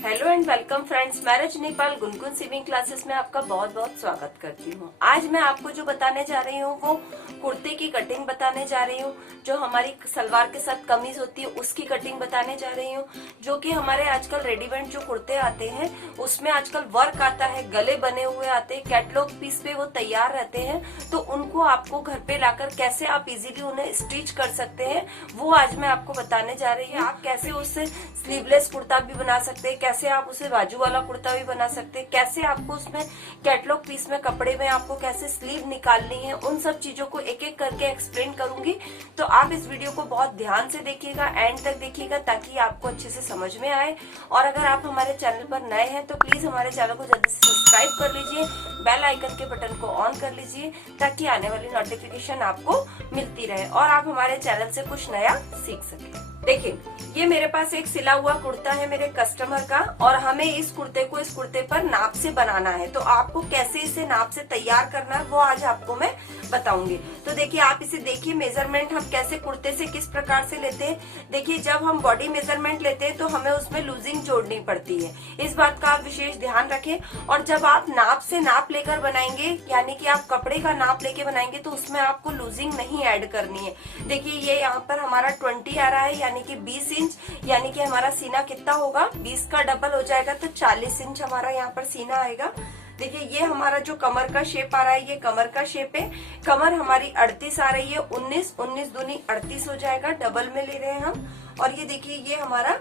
Hello and welcome friends, मैं रजनी पाल Gungun swimming classes में आपका बहुत बहुत स्वागत करती हूँ। आज मैं आपको जो बताने जा रही हूँ वो कुर्ते की कटिंग बताने जा रही हूँ। जो हमारी सलवार के साथ कमीज होती है उसकी कटिंग बताने जा रही हूँ। जो कि हमारे आजकल रेडीमेड जो कुर्ते आते हैं उसमें आजकल वर्क आता है, गले बने हुए आते हैं, कैटलॉग पीस पे वो तैयार रहते हैं। तो उनको आपको घर पे लाकर कैसे आप इजीली उन्हें स्टिच कर सकते हैं वो आज मैं आपको बताने जा रही हूँ। आप कैसे उससे स्लीवलेस कुर्ता भी बना सकते हैं, कैसे आप उसे बाजू वाला कुर्ता भी बना सकते हैं, कैसे आपको उसमें कैटलॉग पीस में कपड़े में आपको कैसे स्लीव निकालनी है, उन सब चीजों को एक एक करके एक्सप्लेन करूंगी। तो आप इस वीडियो को बहुत ध्यान से देखिएगा, एंड तक देखिएगा ताकि आपको अच्छे से समझ में आए। और अगर आप हमारे चैनल पर नए हैं तो प्लीज हमारे चैनल को जल्दी से सब्सक्राइब कर लीजिए, बेल आइकन के बटन को ऑन कर लीजिए ताकि आने वाली नोटिफिकेशन आपको मिलती रहे और आप हमारे चैनल से कुछ नया सीख सके। देखिए, ये मेरे पास एक सिला हुआ कुर्ता है मेरे कस्टमर का, और हमें इस कुर्ते पर नाप से बनाना है। तो आपको कैसे इसे नाप से तैयार करना है वो आज आपको मैं बताऊंगी। तो देखिए, आप इसे देखिए, मेजरमेंट हम कैसे कुर्ते से किस प्रकार से लेते हैं। देखिए, जब हम बॉडी मेजरमेंट लेते हैं तो हमें उसमें लूजिंग जोड़नी पड़ती है, इस बात का आप विशेष ध्यान रखें। और जब आप नाप से नाप लेकर बनाएंगे, यानी कि आप कपड़े का नाप लेके बनाएंगे, तो उसमें आपको लूजिंग नहीं ऐड करनी है। देखिए, ये यहाँ पर हमारा 20 आ रहा है, यानी कि 20 इंच, यानी कि हमारा सीना कितना होगा, 20 का डबल हो जाएगा तो 40 इंच हमारा यहाँ पर सीना आएगा। देखिए, ये हमारा जो कमर का शेप आ रहा है ये कमर का शेप है। कमर हमारी 38 आ रही है, 19 19 दूनी 38 हो जाएगा, डबल में ले रहे हैं हम। और ये देखिए, ये हमारा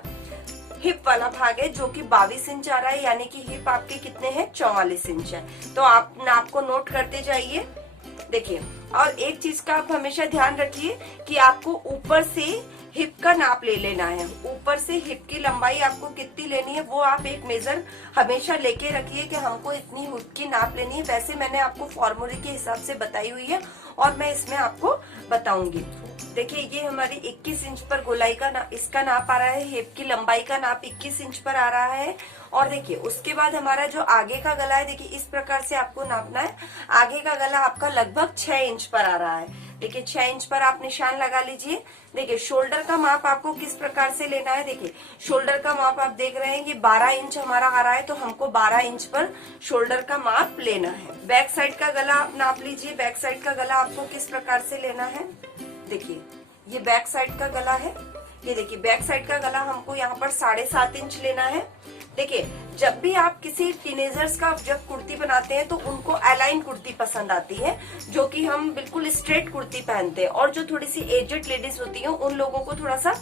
हिप वाला भाग है जो कि 22 इंच आ रहा है, यानी कि हिप आपके कितने हैं, 44 इंच है। तो आप नाप को नोट करते जाइए। देखिए, और एक चीज का आप हमेशा ध्यान रखिए कि आपको ऊपर से हिप का नाप ले लेना है। ऊपर से हिप की लंबाई आपको कितनी लेनी है वो आप एक मेजर हमेशा लेके रखिए कि हमको इतनी हिप की नाप लेनी है। वैसे मैंने आपको फॉर्मूले के हिसाब से बताई हुई है और मैं इसमें आपको बताऊंगी। देखिए, ये हमारी 21 इंच पर गोलाई का इसका नाप आ रहा है, हिप की लंबाई का नाप 21 इंच पर आ रहा है। और देखिए, उसके बाद हमारा जो आगे का गला है, देखिए इस प्रकार से आपको नापना है। आगे का गला आपका लगभग 6 इंच पर आ रहा है। देखिए, 6 इंच पर आप निशान लगा लीजिए। देखिए, शोल्डर का माप आपको किस प्रकार से लेना है। देखिए, शोल्डर का माप आप देख रहे हैं ये 12 इंच हमारा आ रहा है, तो हमको 12 इंच पर शोल्डर का माप लेना है। बैक साइड का गला आप नाप लीजिए। बैक साइड का गला आपको किस प्रकार से लेना है। देखिए, ये बैक साइड का गला है। ये देखिए, बैक साइड का गला हमको यहाँ पर 7.5 इंच लेना है। देखिए, जब भी आप किसी टीनेजर्स का जब कुर्ती बनाते हैं तो उनको अलाइन कुर्ती पसंद आती है, जो कि हम बिल्कुल स्ट्रेट कुर्ती पहनते हैं। और जो थोड़ी सी एजेड लेडीज होती हैं उन लोगों को थोड़ा सा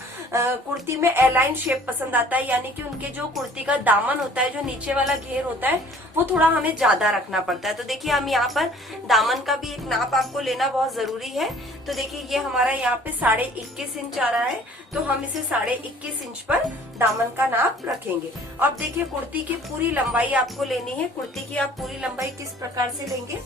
कुर्ती में अलाइन शेप पसंद आता है, यानी कि उनके जो कुर्ती का दामन होता है, जो नीचे वाला घेर होता है, वो थोड़ा हमें ज्यादा रखना पड़ता है। तो देखिए, हम यहाँ पर दामन का भी एक नाप आपको लेना बहुत जरूरी है। तो देखिए, ये हमारा यहाँ पे 21.5 इंच आ रहा है, तो हम इसे 21.5 इंच पर दामन का नाप रखेंगे। अब देखिए, कुर्ती की पूरी लंबाई आपको लेनी है। कुर्ती की आप पूरी लंबाई किस प्रकार से लेंगे,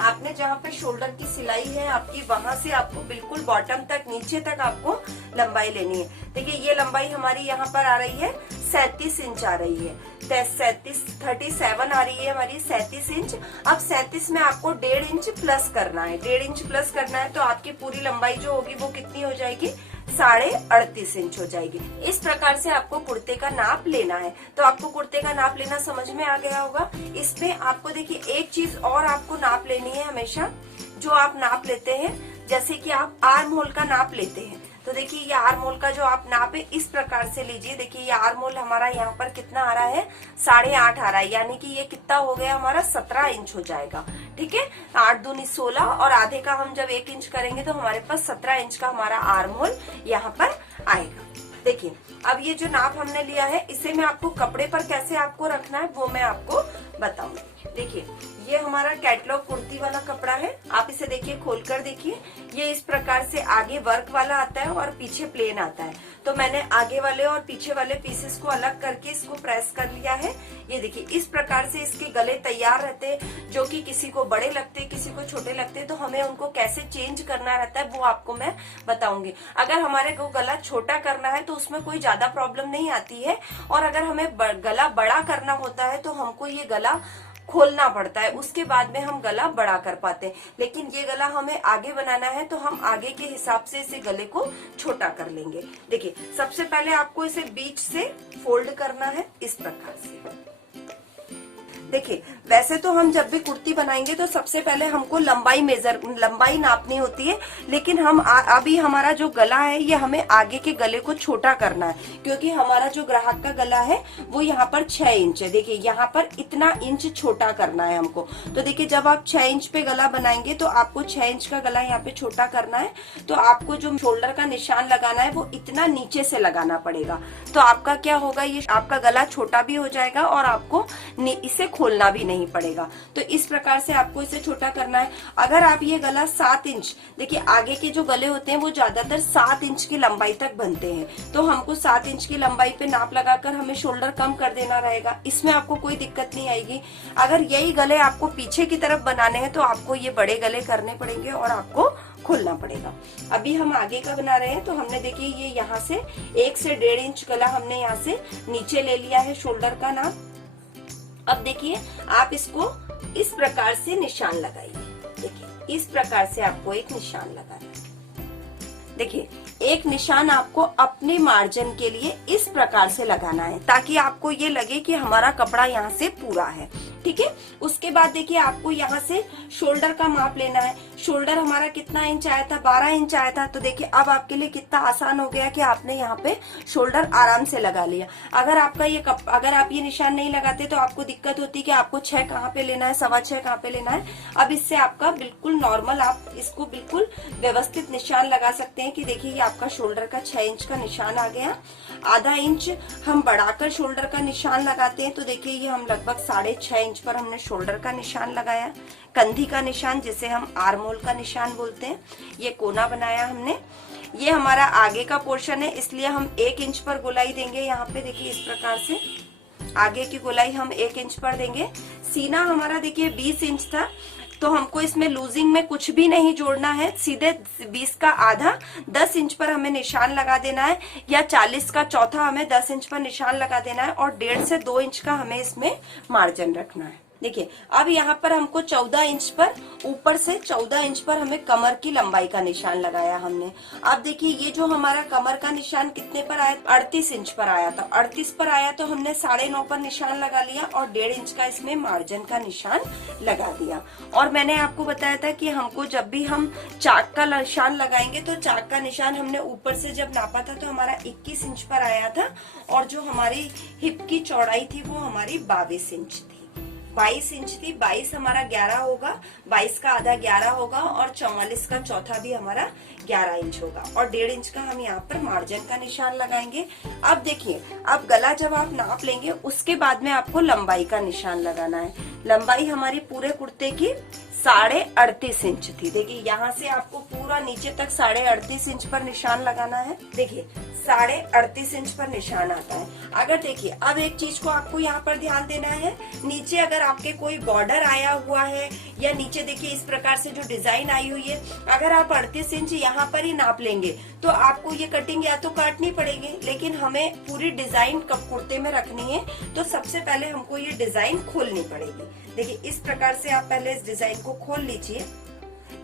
आपने जहाँ पे शोल्डर की सिलाई है आपकी, वहां से आपको बिल्कुल बॉटम तक, नीचे तक आपको लंबाई लेनी है। देखिए, ये लंबाई हमारी यहाँ पर आ रही है 37 इंच आ रही है। 37 आ रही है हमारी 37 इंच। अब 37 में आपको 1.5 इंच प्लस करना है। 1.5 इंच प्लस करना है तो आपकी पूरी लंबाई जो होगी वो कितनी हो जाएगी, 38.5 इंच हो जाएगी। इस प्रकार से आपको कुर्ते का नाप लेना है। तो आपको कुर्ते का नाप लेना समझ में आ गया होगा। इसमें आपको देखिए, एक चीज और आपको नाप लेनी है हमेशा, जो आप नाप लेते हैं, जैसे कि आप आर्म होल का नाप लेते हैं। तो देखिए, ये आर्म होल का जो आप नाप है इस प्रकार से लीजिए। देखिए, ये आर्म होल हमारा यहाँ पर कितना आ रहा है, 8.5 आ रहा है, यानी कि ये कितना हो गया हमारा, 17 इंच हो जाएगा। ठीक है, 8 दूनी 16, और आधे का हम जब 1 इंच करेंगे तो हमारे पास 17 इंच का हमारा आर्म होल यहाँ पर आएगा। देखिए, अब ये जो नाप हमने लिया है इसे मैं आपको कपड़े पर कैसे आपको रखना है वो मैं आपको बताऊंगी। देखिए, ये हमारा कैटलॉग कुर्ती वाला कपड़ा है। आप इसे देखिए, खोलकर देखिए, ये इस प्रकार से आगे वर्क वाला आता है और पीछे प्लेन आता है। तो मैंने आगे वाले और पीछे वाले पीसेस को अलग करके इसको प्रेस कर लिया है। ये देखिए, इस प्रकार से इसके गले तैयार रहते हैं, जो कि किसी को बड़े लगते हैं, किसी को छोटे लगते हैं। तो हमें उनको कैसे चेंज करना रहता है वो आपको मैं बताऊंगी। अगर हमारे को गला छोटा करना है तो उसमें कोई ज्यादा प्रॉब्लम नहीं आती है, और अगर हमें गला बड़ा करना होता है तो हमको ये गला खोलना पड़ता है, उसके बाद में हम गला बड़ा कर पाते हैं। लेकिन ये गला हमें आगे बनाना है तो हम आगे के हिसाब से इसे गले को छोटा कर लेंगे। देखिए सबसे पहले आपको इसे बीच से फोल्ड करना है इस प्रकार से। देखिए वैसे तो हम जब भी कुर्ती बनाएंगे तो सबसे पहले हमको लंबाई नापनी होती है, लेकिन हम अभी हमारा जो गला है ये हमें आगे के गले को छोटा करना है, क्योंकि हमारा जो ग्राहक का गला है वो यहाँ पर 6 इंच है। देखिए यहाँ पर इतना इंच छोटा करना है हमको। तो देखिए जब आप 6 इंच पे गला बनाएंगे तो आपको 6 इंच का गला यहाँ पे छोटा करना है, तो आपको जो शोल्डर का निशान लगाना है वो इतना नीचे से लगाना पड़ेगा। तो आपका क्या होगा, ये आपका गला छोटा भी हो जाएगा और आपको इसे खोलना भी नहीं पड़ेगा। तो इस प्रकार से आपको इसे छोटा करना है। अगर आप ये गला 7 इंच, देखिए आगे के जो गले होते हैं वो ज्यादातर 7 इंच की लंबाई तक बनते हैं, तो हमको 7 इंच की लंबाई पे नाप लगाकर हमें शोल्डर कम कर देना रहेगा। इसमें आपको कोई दिक्कत नहीं आएगी। अगर यही गले आपको पीछे की तरफ बनाने हैं तो आपको ये बड़े गले करने पड़ेंगे और आपको खोलना पड़ेगा। अभी हम आगे का बना रहे हैं, तो हमने देखिए ये यहाँ से 1 से 1.5 इंच गला हमने यहाँ से नीचे ले लिया है शोल्डर का नाप। अब देखिए आप इसको इस प्रकार से निशान लगाइए। देखिए इस प्रकार से आपको एक निशान लगाना है। देखिए एक निशान आपको अपने मार्जिन के लिए इस प्रकार से लगाना है, ताकि आपको ये लगे कि हमारा कपड़ा यहाँ से पूरा है। ठीक है, उसके बाद देखिए आपको यहाँ से शोल्डर का माप लेना है। शोल्डर हमारा कितना इंच आया था, 12 इंच आया था। तो देखिए अब आपके लिए कितना आसान हो गया कि आपने यहाँ पे शोल्डर आराम से लगा लिया। अगर आपका अगर आप ये निशान नहीं लगाते तो आपको दिक्कत होती कि आपको 6 कहाँ पे लेना है, 6.25 कहाँ पे लेना है। अब इससे आपका बिल्कुल नॉर्मल, आप इसको बिल्कुल व्यवस्थित निशान लगा सकते हैं कि देखिए ये आपका शोल्डर का 6 इंच का निशान आ गया। आधा इंच हम बढ़ाकर शोल्डर का निशान लगाते हैं, तो देखिए ये हम लगभग 6.5 इंच पर हमने शोल्डर का निशान लगाया। कंधी का निशान, जिसे हम आर्म होल का निशान बोलते हैं, ये कोना बनाया हमने। ये हमारा आगे का पोर्शन है, इसलिए हम 1 इंच पर गोलाई देंगे। यहाँ पे देखिए इस प्रकार से आगे की गोलाई हम 1 इंच पर देंगे। सीना हमारा देखिए 20 इंच था, तो हमको इसमें लूजिंग में कुछ भी नहीं जोड़ना है। सीधे 20 का आधा 10 इंच पर हमें निशान लगा देना है, या 40 का चौथा हमें 10 इंच पर निशान लगा देना है, और 1.5 से 2 इंच का हमें इसमें मार्जिन रखना है। देखिए अब यहाँ पर हमको 14 इंच पर, ऊपर से 14 इंच पर हमें कमर की लंबाई का निशान लगाया हमने। अब देखिए ये जो हमारा कमर का निशान कितने पर आया, 38 इंच पर आया था। 38 पर आया तो हमने 9.5 पर निशान लगा लिया और 1.5 इंच का इसमें मार्जिन का निशान लगा दिया। और मैंने आपको बताया था कि हमको जब भी हम चाक का निशान लगाएंगे तो चाक का निशान हमने ऊपर से जब नापा था तो हमारा 21 इंच पर आया था, और जो हमारी हिप की चौड़ाई थी वो हमारी 22 इंच थी। 22 इंच थी, 22 हमारा 11 होगा, 22 का आधा 11 होगा, और 44 का चौथा भी हमारा 11 इंच होगा, और 1.5 इंच का हम यहाँ पर मार्जिन का निशान लगाएंगे। अब देखिए अब गला जब आप नाप लेंगे उसके बाद में आपको लंबाई का निशान लगाना है। लंबाई हमारी पूरे कुर्ते की 38.5 इंच थी। देखिए यहाँ से आपको पूरा नीचे तक 38.5 इंच पर निशान लगाना है। देखिए 38.5 इंच पर निशान आता है। अगर देखिए अब एक चीज को आपको यहाँ पर ध्यान देना है, नीचे अगर आपके कोई बॉर्डर आया हुआ है, या नीचे देखिए इस प्रकार से जो डिजाइन आई हुई है, अगर आप 38 इंच यहाँ पर ही नाप लेंगे तो आपको ये कटिंग या तो काटनी पड़ेगी, लेकिन हमें पूरी डिजाइन कुर्ते में रखनी है तो सबसे पहले हमको ये डिजाइन खोलनी पड़ेगी। देखिए इस प्रकार से आप पहले इस डिजाइन को खोल लीजिए।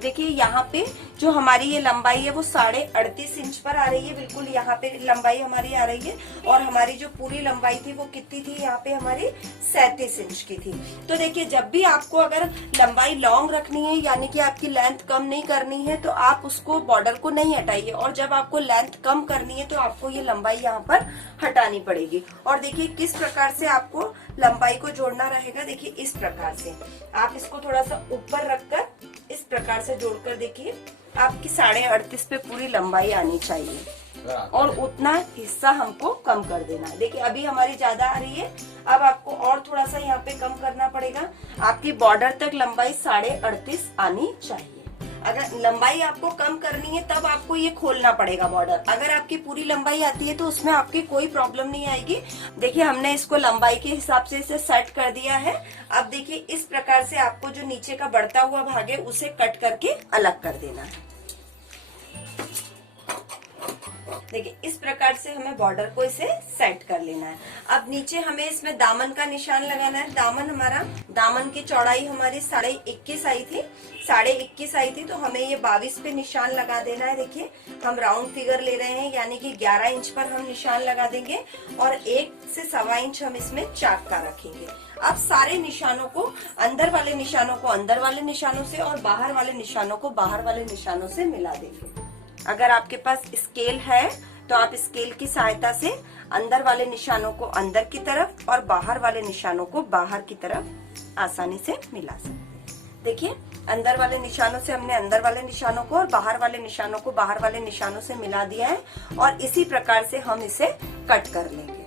देखिए यहाँ पे जो हमारी ये लंबाई है वो 38.5 इंच पर आ रही है, बिल्कुल यहाँ पे लंबाई हमारी आ रही है, और हमारी जो पूरी लंबाई थी वो कितनी थी, यहाँ पे हमारी 37 इंच की थी। तो देखिए जब भी आपको अगर लंबाई लॉन्ग रखनी है, यानी कि आपकी लेंथ कम नहीं करनी है, तो आप उसको बॉर्डर को नहीं हटाइए, और जब आपको लेंथ कम करनी है तो आपको ये लंबाई यहाँ पर हटानी पड़ेगी। और देखिए किस प्रकार से आपको लंबाई को जोड़ना रहेगा। देखिए इस प्रकार से आप इसको थोड़ा सा ऊपर रखकर इस प्रकार से जोड़कर देखिए आपकी 38.5 पे पूरी लंबाई आनी चाहिए, और उतना हिस्सा हमको कम कर देना है। देखिए अभी हमारी ज्यादा आ रही है, अब आपको और थोड़ा सा यहाँ पे कम करना पड़ेगा। आपकी बॉर्डर तक लंबाई 38.5 आनी चाहिए। अगर लंबाई आपको कम करनी है तब आपको ये खोलना पड़ेगा बॉर्डर। अगर आपकी पूरी लंबाई आती है तो उसमें आपकी कोई प्रॉब्लम नहीं आएगी। देखिए हमने इसको लंबाई के हिसाब से इसे सेट कर दिया है। अब देखिए इस प्रकार से आपको जो नीचे का बढ़ता हुआ भाग है उसे कट करके अलग कर देना है। देखिए इस प्रकार से हमें बॉर्डर को इसे सेट कर लेना है। अब नीचे हमें इसमें दामन का निशान लगाना है। दामन की चौड़ाई हमारी 21.5 आई थी, 21.5 आई थी, तो हमें ये 22 पे निशान लगा देना है। देखिए हम राउंड फिगर ले रहे हैं, यानी कि 11 इंच पर हम निशान लगा देंगे और 1 से 1.25 इंच हम इसमें चाक का रखेंगे। अब सारे निशानों को, अंदर वाले निशानों को अंदर वाले निशानों से और बाहर वाले निशानों को बाहर वाले निशानों से मिला देंगे। अगर आपके पास स्केल है तो आप स्केल की सहायता से अंदर वाले निशानों को अंदर की तरफ और बाहर वाले निशानों को बाहर की तरफ आसानी से मिला सकते हैं। देखिए अंदर वाले निशानों से हमने अंदर वाले निशानों को और बाहर वाले निशानों को बाहर वाले निशानों से मिला दिया है और इसी प्रकार से हम इसे कट कर लेंगे।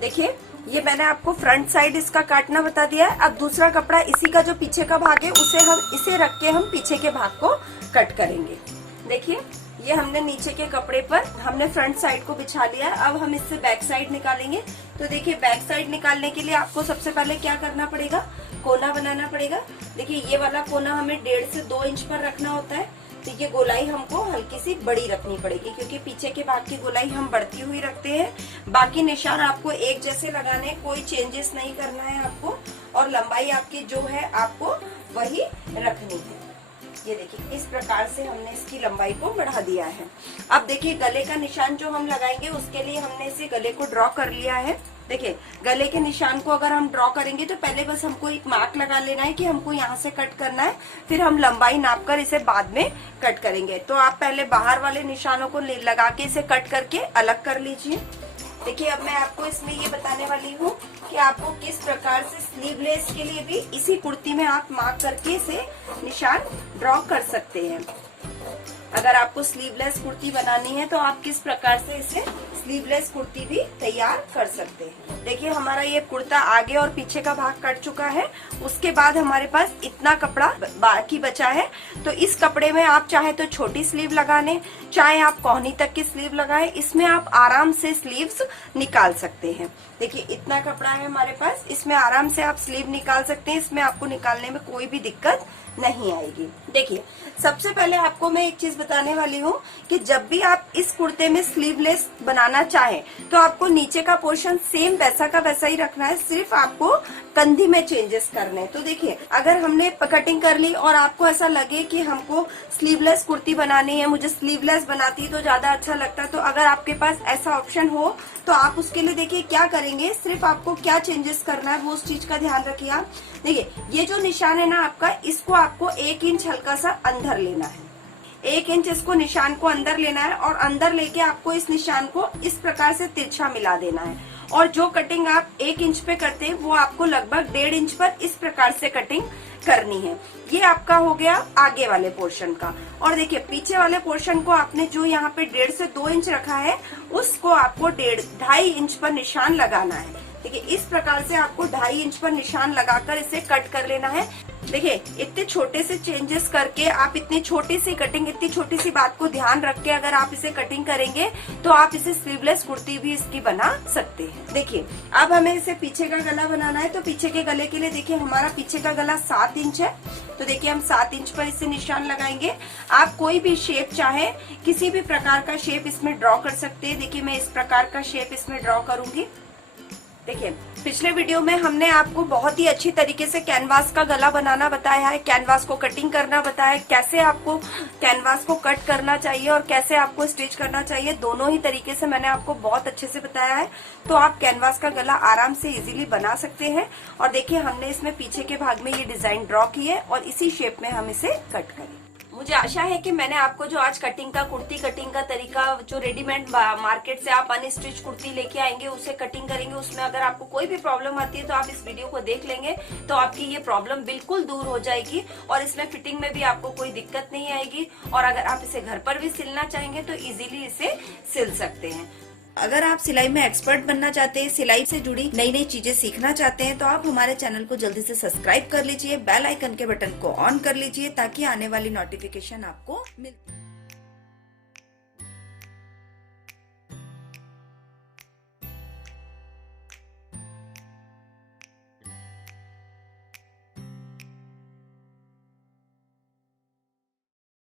देखिए ये मैंने आपको फ्रंट साइड इसका काटना बता दिया है। अब दूसरा कपड़ा, इसी का जो पीछे का भाग है उसे हम इसे रख के हम पीछे के भाग को कट करेंगे। देखिए ये हमने नीचे के कपड़े पर हमने फ्रंट साइड को बिछा लिया है। अब हम इससे बैक साइड निकालेंगे। तो देखिए बैक साइड निकालने के लिए आपको सबसे पहले क्या करना पड़ेगा, कोना बनाना पड़ेगा। देखिए ये वाला कोना हमें 1.5 से 2 इंच पर रखना होता है। ठीक है, गोलाई हमको हल्की सी बड़ी रखनी पड़ेगी क्योंकि पीछे के भाग की गोलाई हम बढ़ती हुई रखते हैं। बाकी निशान आपको एक जैसे लगाने, कोई चेंजेस नहीं करना है आपको, और लंबाई आपकी जो है आपको वही रखनी है। ये देखिए इस प्रकार से हमने इसकी लंबाई को बढ़ा दिया है। अब देखिए गले का निशान जो हम लगाएंगे उसके लिए हमने इसे गले को ड्रॉ कर लिया है। देखिए गले के निशान को अगर हम ड्रॉ करेंगे तो पहले बस हमको एक मार्क लगा लेना है कि हमको यहाँ से कट करना है, फिर हम लंबाई नापकर इसे बाद में कट करेंगे। तो आप पहले बाहर वाले निशानों को लगा के इसे कट करके अलग कर लीजिए। देखिए अब मैं आपको इसमें ये बताने वाली हूँ कि आपको किस प्रकार से स्लीवलेस के लिए भी इसी कुर्ती में आप मार्क करके इसे निशान ड्रॉ कर सकते हैं। अगर आपको स्लीवलेस कुर्ती बनानी है तो आप किस प्रकार से इसे स्लीवलेस कुर्ती भी तैयार कर सकते हैं। देखिए हमारा ये कुर्ता आगे और पीछे का भाग कट चुका है। उसके बाद हमारे पास इतना कपड़ा बाकी बचा है। तो इस कपड़े में आप चाहे तो छोटी स्लीव लगा लें, चाहे आप कोहनी तक की स्लीव लगाएं, इसमें आप आराम से स्लीव्स निकाल सकते हैं। देखिए इतना कपड़ा है हमारे पास, इसमें आराम से आप स्लीव निकाल सकते हैं। इसमें आपको निकालने में कोई भी दिक्कत नहीं आएगी। देखिए सबसे पहले आपको मैं एक चीज बताने वाली हूँ कि जब भी आप इस कुर्ते में स्लीवलेस बनाना चाहें तो आपको नीचे का पोर्शन सेम वैसा का वैसा ही रखना है, सिर्फ आपको कंधी में चेंजेस करने हैं। तो देखिए अगर हमने कटिंग कर ली और आपको ऐसा लगे कि हमको स्लीवलेस कुर्ती बनानी है, मुझे स्लीवलेस बनाती तो ज्यादा अच्छा लगता, तो अगर आपके पास ऐसा ऑप्शन हो तो आप उसके लिए देखिए क्या करेंगे, सिर्फ आपको क्या चेंजेस करना है वो उस चीज का ध्यान रखिए आप। देखिए ये जो निशान है ना आपका, इसको आपको 1 इंच हल्का सा अंदर लेना है। 1 इंच इसको निशान को अंदर लेना है और अंदर लेके आपको इस निशान को इस प्रकार से तिरछा मिला देना है। और जो कटिंग आप 1 इंच पे करते हैं वो आपको लगभग 1.5 इंच पर इस प्रकार से कटिंग करनी है। ये आपका हो गया आगे वाले पोर्शन का। और देखिए पीछे वाले पोर्शन को आपने जो यहाँ पे 1.5 से 2 इंच रखा है उसको आपको 2.5 इंच पर निशान लगाना है। देखिए इस प्रकार से आपको 2.5 इंच पर निशान लगाकर इसे कट कर लेना है। देखिए इतने छोटे से चेंजेस करके आप इतनी छोटी सी कटिंग, इतनी छोटी सी बात को ध्यान रख के अगर आप इसे कटिंग करेंगे तो आप इसे स्लीवलेस कुर्ती भी इसकी बना सकते हैं। देखिए अब हमें इसे पीछे का गला बनाना है। तो पीछे के गले के लिए देखिए हमारा पीछे का गला 7 इंच है। तो देखिए हम 7 इंच पर इसे निशान लगाएंगे। आप कोई भी शेप चाहे, किसी भी प्रकार का शेप इसमें ड्रॉ कर सकते हैं। देखिए मैं इस प्रकार का शेप इसमें ड्रॉ करूंगी। देखिए पिछले वीडियो में हमने आपको बहुत ही अच्छी तरीके से कैनवास का गला बनाना बताया है, कैनवास को कटिंग करना बताया है, कैसे आपको कैनवास को कट करना चाहिए और कैसे आपको स्टिच करना चाहिए, दोनों ही तरीके से मैंने आपको बहुत अच्छे से बताया है। तो आप कैनवास का गला आराम से इजीली बना सकते हैं। और देखिए हमने इसमें पीछे के भाग में ये डिजाइन ड्रॉ की है और इसी शेप में हम इसे कट करें। मुझे आशा है कि मैंने आपको जो आज कटिंग का, कुर्ती कटिंग का तरीका, जो रेडीमेड मार्केट से आप अनस्टिच कुर्ती लेके आएंगे उसे कटिंग करेंगे, उसमें अगर आपको कोई भी प्रॉब्लम आती है तो आप इस वीडियो को देख लेंगे तो आपकी ये प्रॉब्लम बिल्कुल दूर हो जाएगी और इसमें फिटिंग में भी आपको कोई दिक्कत नहीं आएगी। और अगर आप इसे घर पर भी सिलना चाहेंगे तो इजीली इसे सिल सकते हैं। अगर आप सिलाई में एक्सपर्ट बनना चाहते हैं, सिलाई से जुड़ी नई नई चीजें सीखना चाहते हैं तो आप हमारे चैनल को जल्दी से सब्सक्राइब कर लीजिए, बेल आइकन के बटन को ऑन कर लीजिए ताकि आने वाली नोटिफिकेशन आपको मिलती